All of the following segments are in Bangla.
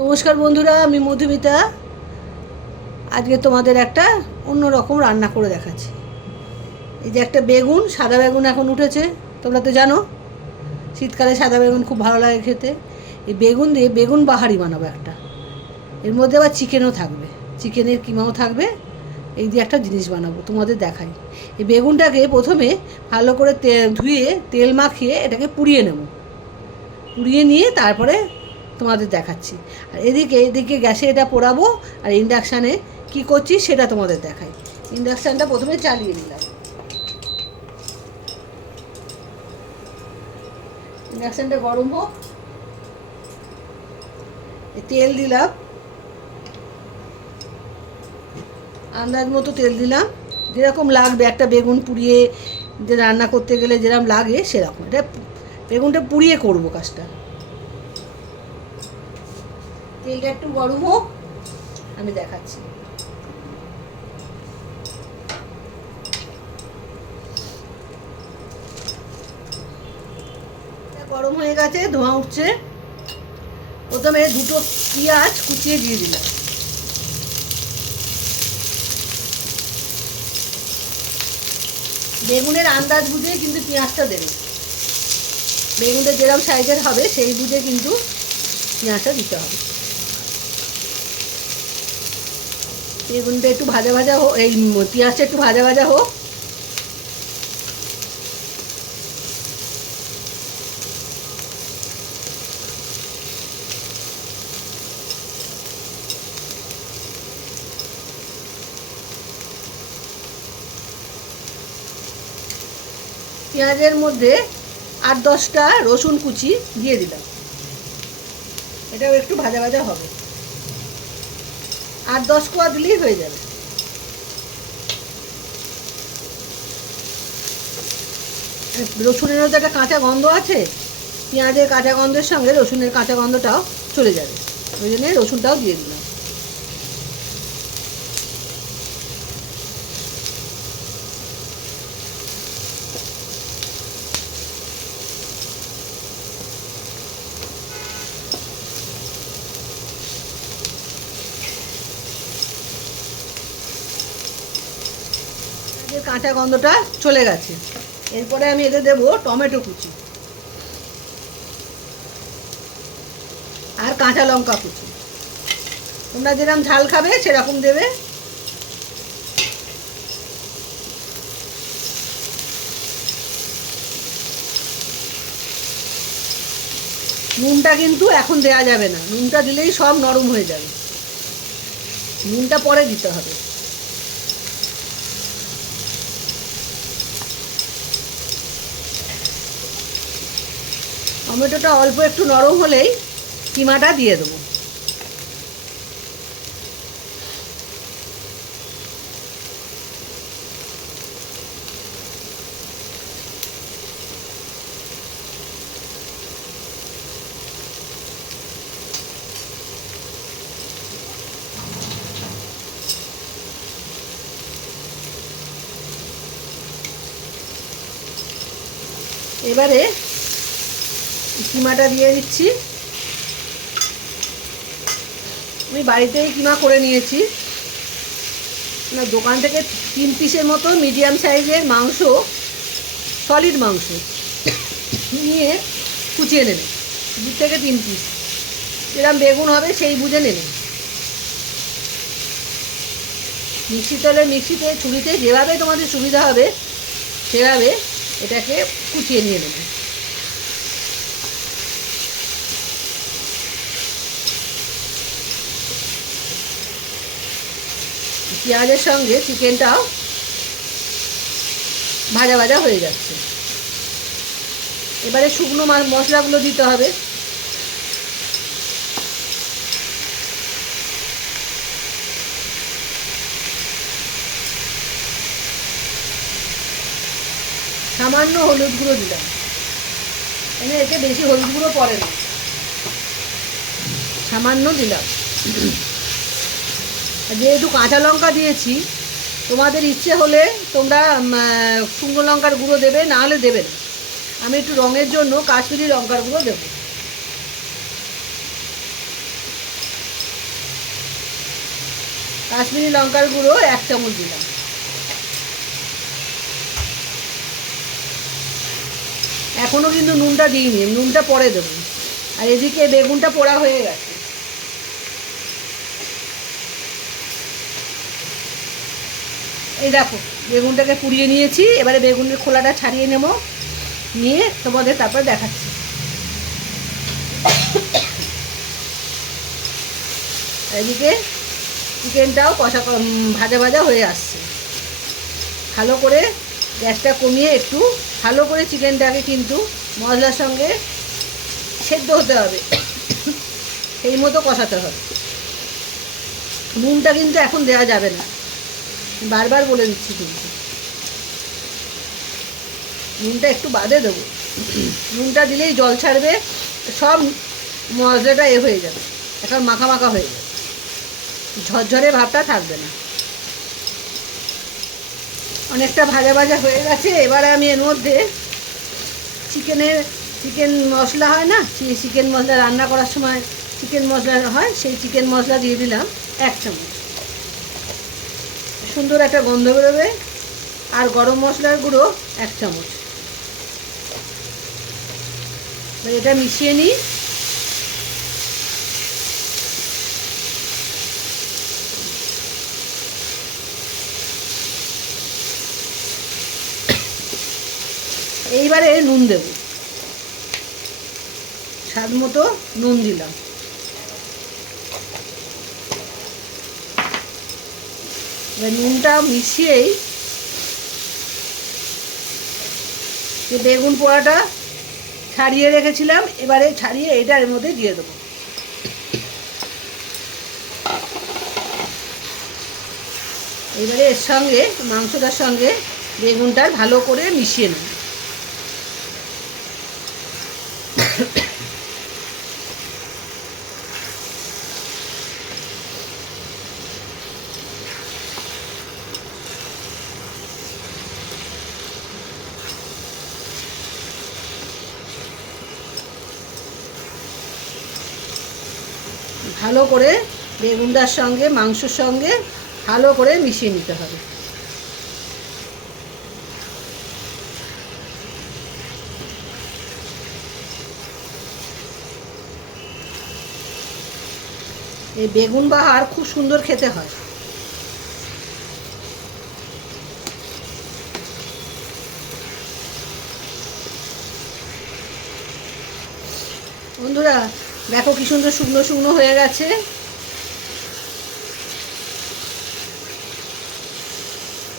নমস্কার বন্ধুরা, আমি মধুমিতা। আজকে তোমাদের একটা অন্য রকম রান্না করে দেখাচ্ছি। এই যে একটা বেগুন, সাদা বেগুন এখন উঠেছে, তোমরা তো জানো। শীতকালে সাদা বেগুন খুব ভালো লাগে খেতে। এই বেগুন দিয়ে বেগুন বাহারি বানাবো একটা। এর মধ্যে আবার চিকেনও থাকবে। চিকেনের কিমাও থাকবে। এই দিয়ে একটা জিনিস বানাবো, তোমাদের দেখাই। এই বেগুনটাকে প্রথমে ভালো করে তে, ধুয়ে তেল মাখিয়ে এটাকে পুড়িয়ে নেব। পুড়িয়ে নিয়ে তারপরে তোমাদের দেখাচ্ছি। আর এদিকে এদিকে গ্যাসে এটা পোড়াবো, আর ইন্ডাকশানে কি করছি সেটা তোমাদের দেখাই। ইন্ডাকশানটা প্রথমে চালিয়ে নিলাম। ইন্ডাকশানটা গরম হোক। তেল দিলাম। আন্দাজ মতো তেল দিলাম। যেরকম লাগবে, একটা বেগুন পুড়িয়ে যে রান্না করতে গেলে যেরকম লাগে সেরকম। এটা বেগুনটা পুড়িয়ে করব কাজটা। তেলটা একটু গরম হোক, আমি দেখাচ্ছি। গরম হয়ে গেছে, ধোঁয়া উঠছে। প্রথমে দুটো পেঁয়াজ কুচিয়ে দিয়ে দিলাম। বেগুনের আন্দাজ বুঝে কিন্তু পেঁয়াজটা দেবে। বেগুনটা যেরকম সাইজের হবে, সেই বুঝে কিন্তু পেঁয়াজটা দিতে হবে। বেগুনটা একটু ভাজা ভাজা হোক, এই পেঁয়াজটা একটু ভাজা ভাজা হোক। পেঁয়াজের মধ্যে আট দশটা রসুন কুচি দিয়ে দিলাম। এটাও একটু ভাজা ভাজা হবে। আট দশ কোয়া দিলেই হয়ে যাবে। রসুনেরও তো একটা কাঁচা গন্ধ আছে, পেঁয়াজের কাঁচা গন্ধের সঙ্গে রসুনের কাঁচা গন্ধটাও চলে যাবে। ওই জন্য রসুনটাও দিয়ে দিলাম যে কাঁচা গন্ধটা চলে গেছে। এরপরে আমি এতে দেবো টমেটো কুচি। আর কাঁচা লঙ্কা কুচি। তোমরা যেরকম ঝাল খাবে, সেরকম দেবে। নুনটা কিন্তু এখন দেয়া যাবে না। নুনটা দিলেই সব নরম হয়ে যাবে। নুনটা পরে দিতে হবে। টমেটোটা অল্প একটু নরম হলেই কিমাটা দিয়ে দেবো। এবারে কিমাটা দিয়ে দিচ্ছি। আমি বাড়িতেই কিমা করে নিয়েছি। না, দোকান থেকে তিন পিসের মতো মিডিয়াম সাইজের মাংস সলিড মাংস নিয়ে কুচিয়ে নেবে। দু থেকে তিন পিস। যেরকম বেগুন হবে, সেই বুঝে নেবে। মিক্সি তেলে মিক্সিতে ছুরিতে যেভাবে তোমাদের সুবিধা হবে, সেভাবে এটাকে কুচিয়ে নিয়ে নেবে। পেঁয়াজের সঙ্গে চিকেনটাও ভাজা ভাজা হয়ে যাচ্ছে। এবারে শুকনো মশলাগুলো দিতে হবে। সামান্য হলুদ গুঁড়ো দিলাম। এখানে এতে বেশি হলুদ গুঁড়ো পড়ে না। সামান্য দিলাম। যেহেতু কাঁচা লঙ্কা দিয়েছি, তোমাদের ইচ্ছে হলে তোমরা শুকনো লঙ্কার গুঁড়ো দেবে, না হলে দেবে আমি একটু রঙের জন্য কাশ্মীরি লঙ্কার গুঁড়ো দেবো। কাশ্মীরি লঙ্কার গুঁড়ো এক চামচ দিলাম। এখনও কিন্তু নুনটা দিইনি, নুনটা পরে দেবো। আর এদিকে বেগুনটা পোড়া হয়ে গেছে। এই দেখো, বেগুনটাকে পুড়িয়ে নিয়েছি, এবারে বেগুনের খোলাটা ছাড়িয়ে নেব, নিয়ে তোমাদের তারপর দেখাচ্ছি। এদিকে চিকেনটাও কষা ভাজা ভাজা হয়ে আসছে। ভালো করে গ্যাসটা কমিয়ে একটু ভালো করে চিকেনটাকে কিন্তু মশলার সঙ্গে সেদ্ধ হতে হবে। সেই মতো কষাতে হবে। নুনটা কিন্তু এখন দেওয়া যাবে না। বারবার বলে দিচ্ছি কিন্তু। নুনটা একটু বাদে দেবো। নুনটা দিলেই জল ছাড়বে, সব মশলাটা এ হয়ে যাবে, এখন মাখা মাখা হয়ে যাবে। ঝরঝরে ভাবটা থাকবে না। অনেকটা ভাজা ভাজা হয়ে গেছে, এবারে আমি এর মধ্যে চিকেনের, চিকেন মশলা হয় না চিকেন মশলা রান্না করার সময় চিকেন মশলা হয়, সেই চিকেন মশলা দিয়ে দিলাম এক চামচ। সুন্দর একটা গন্ধ বেরোবে। আর গরম মশলার গুঁড়ো এক চামচ। এটা মিশিয়ে নিই। এইবারে নুন দেব। স্বাদ মতো নুন দিলাম। নুনটা মিশিয়েই যে বেগুন পোড়াটা ছাড়িয়ে রেখেছিলাম, এবারে ছাড়িয়ে এটা এর মধ্যে দিয়ে দেবো। এবারে এর সঙ্গে, মাংসটার সঙ্গে বেগুনটা ভালো করে মিশিয়ে নেব। ভালো করে বেগুনটার সঙ্গে, মাংসর সঙ্গে ভালো করে মিশিয়ে নিতে হবে। এই বেগুন বাহার খুব সুন্দর খেতে হয়। বন্ধুরা দেখো কি সুন্দর শুকনো শুকনো হয়ে গেছে।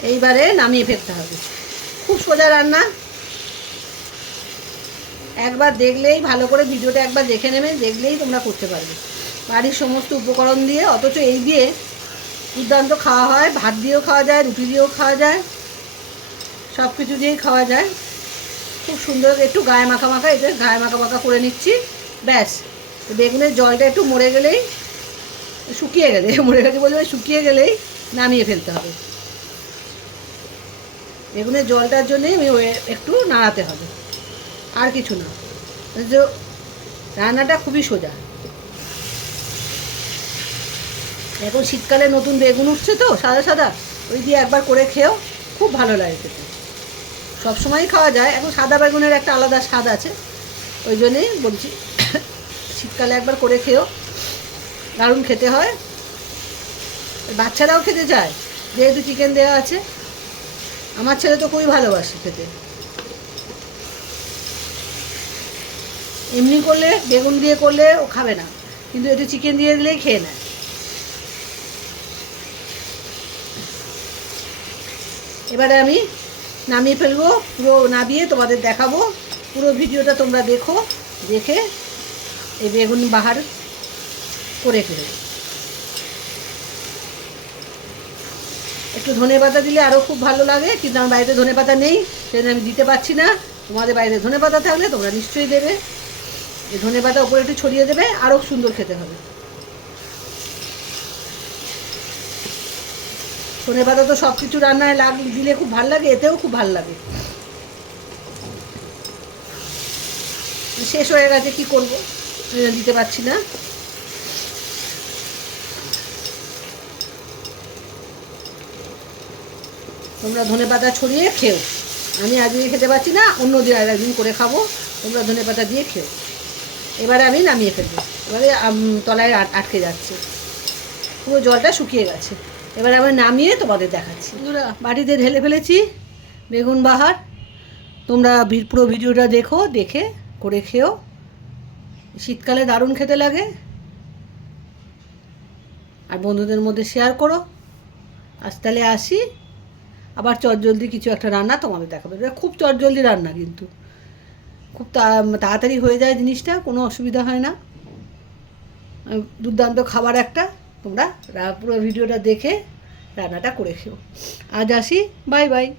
এইবারে নামিয়ে ফেলতে হবে। খুব সোজা রান্না। একবার দেখলেই ভালো করে ভিডিওটা একবার দেখে নেবে, দেখলেই তোমরা করতে পারবে। বাড়ির সমস্ত উপকরণ দিয়ে, অথচ এই দিয়ে দুর্দান্ত খাওয়া হয়। ভাত দিয়েও খাওয়া যায়, রুটি দিয়েও খাওয়া যায়। সব কিছু দিয়েই খাওয়া যায়। খুব সুন্দর একটু গায়ে মাখা মাখা এটা গায়ে মাখা মাখা করে নিচ্ছি। ব্যাস। বেগুনের জলটা একটু মরে গেলেই শুকিয়ে গেলে, মরে গেছে বলবে শুকিয়ে গেলেই নামিয়ে ফেলতে হবে। বেগুনের জলটার জন্যই আমি একটু নাড়াতে হবে, আর কিছু না। রান্নাটা খুবই সোজা। এখন শীতকালে নতুন বেগুন উঠছে তো, সাদা সাদা, ওই দিয়ে একবার করে খেয়েও খুব ভালো লাগে খেতে। সবসময়ই খাওয়া যায়, এখন সাদা বেগুনের একটা আলাদা স্বাদ আছে, ওই জন্যেই বলছি শীতকালে একবার করে খেয়েও দারুণ খেতে হয়। বাচ্চারাও খেতে চায়, যেহেতু চিকেন দেওয়া আছে। আমার ছেলে তো খুবই ভালোবাসে খেতে। এমনি করলে, বেগুন দিয়ে করলে ও খাবে না। কিন্তু একটু চিকেন দিয়ে দিলেই খেয়ে নেয়। এবারে আমি নামিয়ে ফেলব, পুরো নামিয়ে তোমাদের দেখাবো। পুরো ভিডিওটা তোমরা দেখো, দেখে এই বেগুন বাহার করে ফেলো। একটু ধনে পাতা দিলে আরও খুব ভালো লাগে, কিন্তু আমার বাড়িতে ধনে পাতা নেই, সেজন্য আমি দিতে পারছি না। তোমাদের বাড়িতে ধনে পাতা থাকলে তোমরা নিশ্চয়ই দেবে। এই ধনে পাতা ওপরে একটু ছড়িয়ে দেবে আরও সুন্দর খেতে হবে। ধনে পাতা তো সব কিছু রান্নায় লাগ, দিলে খুব ভালো লাগে, এতেও খুব ভালো লাগে। শেষ হয়ে গেছে, কি করব? দিতে পারছি না। তোমরা ধনে পাতা ছড়িয়ে খেও। আমি আজকে খেতে পারছি না অন্য দিন আর একদিন করে খাব। তোমরা ধনে পাতা দিয়ে খেও। এবারে আমি নামিয়ে ফেলব। এবারে তলায় আট- আটকে যাচ্ছে। পুরো জলটা শুকিয়ে গেছে। এবারে আমি নামিয়ে তোমাদের দেখাচ্ছি। বন্ধুরা বাটিতে ঢেলে ফেলেছি বেগুন বাহার। তোমরা পুরো ভিডিওটা দেখো দেখে করে খেও। শীতকালে দারুণ খেতে লাগে। আর বন্ধুদের মধ্যে শেয়ার করো। আজ তাহলে আসি। আবার চটজলদি কিছু একটা রান্না তোমাদের দেখাবে। খুব চটজলদি রান্না কিন্তু। খুব তাড়াতাড়ি হয়ে যায় জিনিসটা, কোনো অসুবিধা হয় না। দুর্দান্ত খাবার একটা। তোমরা পুরো ভিডিওটা দেখে রান্নাটা করে খেও। আজ আসি বাই বাই